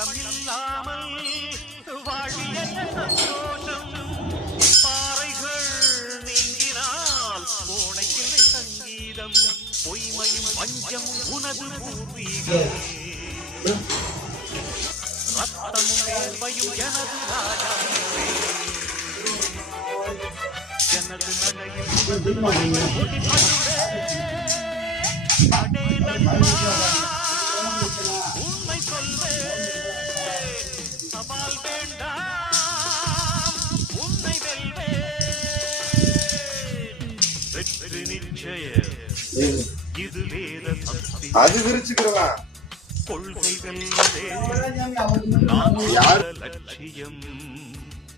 பள்ளம் இல்லாமல் வாழ்விய சந்தோஷம் பாறைகள் நீங்கினால் கோணைக்கிளை சங்கீதம் பொய்மையும் வஞ்சமும் உனது பூர்வீகம் ரத்தமும் வேர்வையும் எனது ராஜாவே எனது நடையில் உனது மணிகள் ஒளிபடுவே அடே நண்பா உண்மை சொல்வே சவால் வேண்டாம் உன்னை வெல்வே வெற்றி நிச்சயம் இது வேத சக்தி அது விரிச்சுக்கிறவா கொள்கை வெல்வதே நான் லட்சியம்